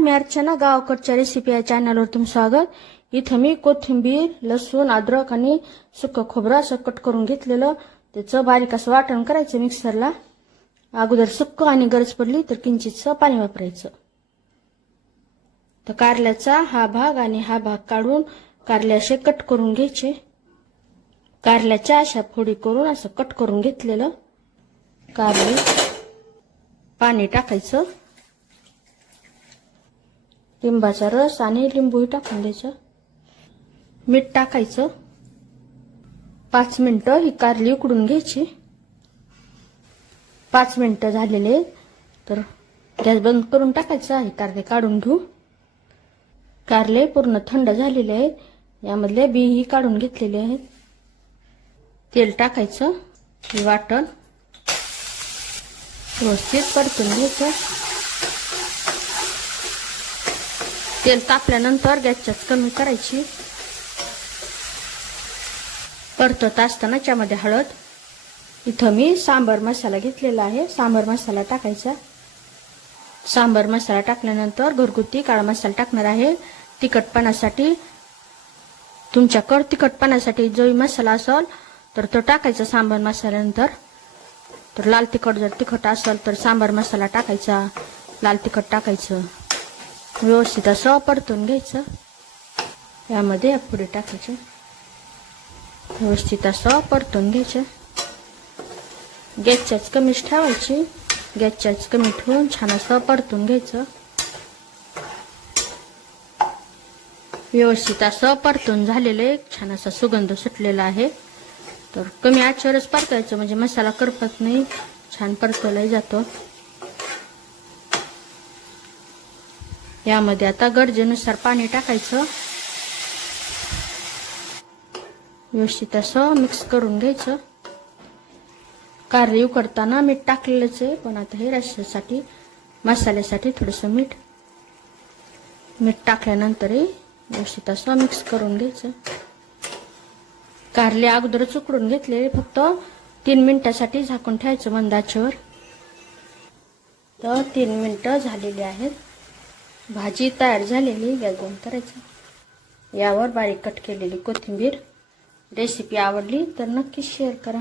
मी अर्चना, गावाकडच्या रेसिपी या चॅनलवर तुमचं स्वागत. इथं मी कोथिंबीर, लसूण, अद्रक आणि सुकं खोबरं असं कट करून घेतलेलं. त्याचं बारीक असं वाटण करायचं मिक्सरला. अगोदर सुक्क आणि गरज पडली तर किंचितसं पाणी वापरायचं. तर कारल्याचा हा भाग आणि हा भाग काढून कारले असे कट करून घ्यायचे. कारल्याच्या अशा फोडी करून असं कट करून घेतलेलं. कारले पाणी टाकायचं, लिंबाचा रस आणि लिंबूही टाकून द्यायचं, मीठ टाकायचं. 5 मिनिटं ही कारली उकडून घ्यायची. 5 मिनिटं झालेले तर गॅस बंद करून टाकायचा. हे कारले काढून घेऊ. कारले पूर्ण थंड झालेले आहेत. यामधले बीही काढून घेतलेले आहेत. तेल टाकायचं, हे वाटण व्यवस्थित परतून घ्यायचं. तेल तापल्यानंतर गॅसची कमी करायची. परतत असताना त्यामध्ये हळद, इथं मी सांबर मसाला घेतलेला आहे. सांबर मसाला टाकायचा. सांबर मसाला टाकल्यानंतर घरगुती काळा मसाला टाकणार आहे. तिखटपणासाठी तुमच्याकडे तिखटपणासाठी जो मसाला असेल तर तो टाकायचा सांबर मसाल्यानंतर. तर लाल तिखट जर तिखट असेल तर सांबर मसाला टाकायचा, लाल तिखट टाकायचं. व्यवस्थित असं परतून घ्यायचं. यामध्ये पुढे टाकायचं, व्यवस्थित असं परतून घ्यायचं. गॅसच्याच कमीच ठेवायची. गॅसच्याच कमी ठेवून छान असं परतून घ्यायचं. व्यवस्थित असं परतून झालेले छान असा सुगंध सुटलेला आहे. तर कमी आचेवरच परतायचं म्हणजे मसाला करपत नाही, छान परतवला जातो. यामध्ये आता गरजेनुसार पाणी टाकायचं. व्यवस्थित असं मिक्स करून घ्यायचं. कारले उकडताना मीठ टाकलेलंच आहे, पण आता हे रश्श्यासाठी मसाल्यासाठी थोडंसं मीठ टाकल्यानंतरही व्यवस्थित असं मिक्स करून घ्यायचं. कारले अगोदरच उकडून घेतले, फक्त 3 मिनिटासाठी झाकून ठेवायचं मंद आचेवर. तर 3 मिनिटं झालेली आहेत. भाजी तयार झालेली. गॅस बंद करायचा. यावर बारीक कट केलेली कोथिंबीर. रेसिपी आवडली तर नक्की शेअर करा.